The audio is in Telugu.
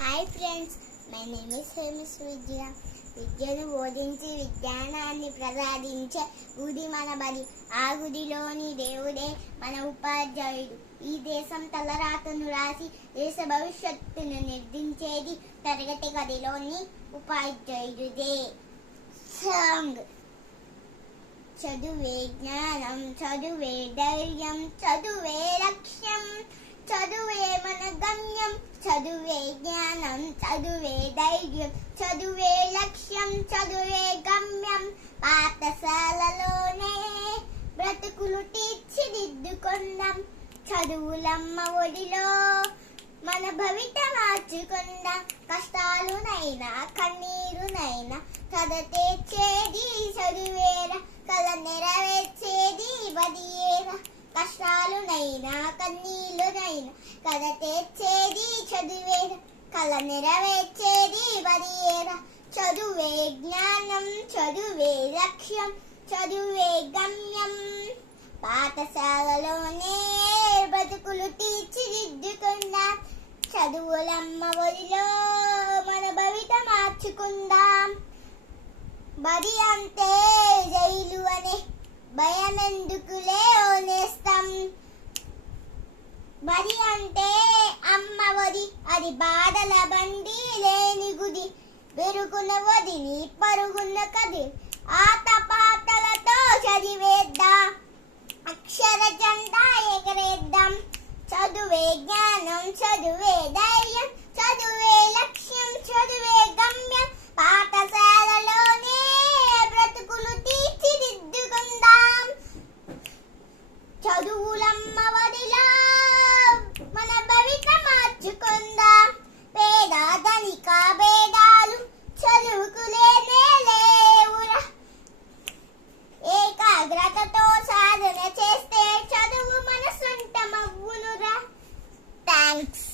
Hi friends, my name is famous Vidya. విద్యను బోధించి విజ్ఞానాన్ని ప్రసాదించే గుడి మన బడి. ఆ గుడిలోని దేవుడే మన ఉపాధ్యాయుడు. ఈ దేశం తలరాతను రాసి దేశ భవిష్యత్తును నిర్మించేది తరగతి గదిలోని ఉపాధ్యాయుడే. సాంగ్. చదువే జ్ఞానం, చదువే ధైర్యం, చదువే లక్ష్యం, చదువే మన గమ్యం. చదువే జ్ఞానం, చదువే ధైర్యం, చదువే లక్ష్యం, చదువే గమ్యం. పాఠశాలలోనే బ్రతుకులు తీర్చిదిద్దుకుందాం. చదువులమ్మ ఒడిలో మన భవిత మార్చుకుందాం. కష్టాలునైనా కన్నీరునైనా కథ తెచ్చేది చదువేరా, కథ నెరవేర్చేది బడియేరా. కష్టాలునైనా కన్నీళ్ళునైనా కథ తెచ్చేది చదివేరా, కళ నెరవేర్చేది బడియేరా. చదువే జ్ఞానం, చదువే లక్ష్యం, చదువే గమ్యం. పాఠశాలలోనే బతుకులు తీర్చిదిద్దుకుందాం. చదువులమ్మ ఒడిలో మన భవిత మార్చుకుందాం. బడి అంటే జైలు అనే భయమెందుకులే ఓనేస్తాం. బడి అంటే అమ్మ ఒడి, అది బాధల బండి లేని గుడి. వెరుగున ఒడిని పరుగున కది, ఆటపాటలతో చదివేద్దాం. అక్షర జెండా ఎగరేద్దాం. చదువే జ్ఞానం, చదువే ధైర్యం, చదువే లక్ష్యం, చదువే గమ్యం. పాఠశాలలోనే బ్రతుకులు తీర్చిదిద్దుకుందాం. చదువులమ్మ ఒడిలో మన భవిత మార్చుకుందాం. పేద ధనిక భేదాలు చదువుకు లేనే లేవురా. ఏకాగ్రతతో సాధన చేస్తే చదువు మన సొంతమవ్వునురా. థ్యాంక్స్.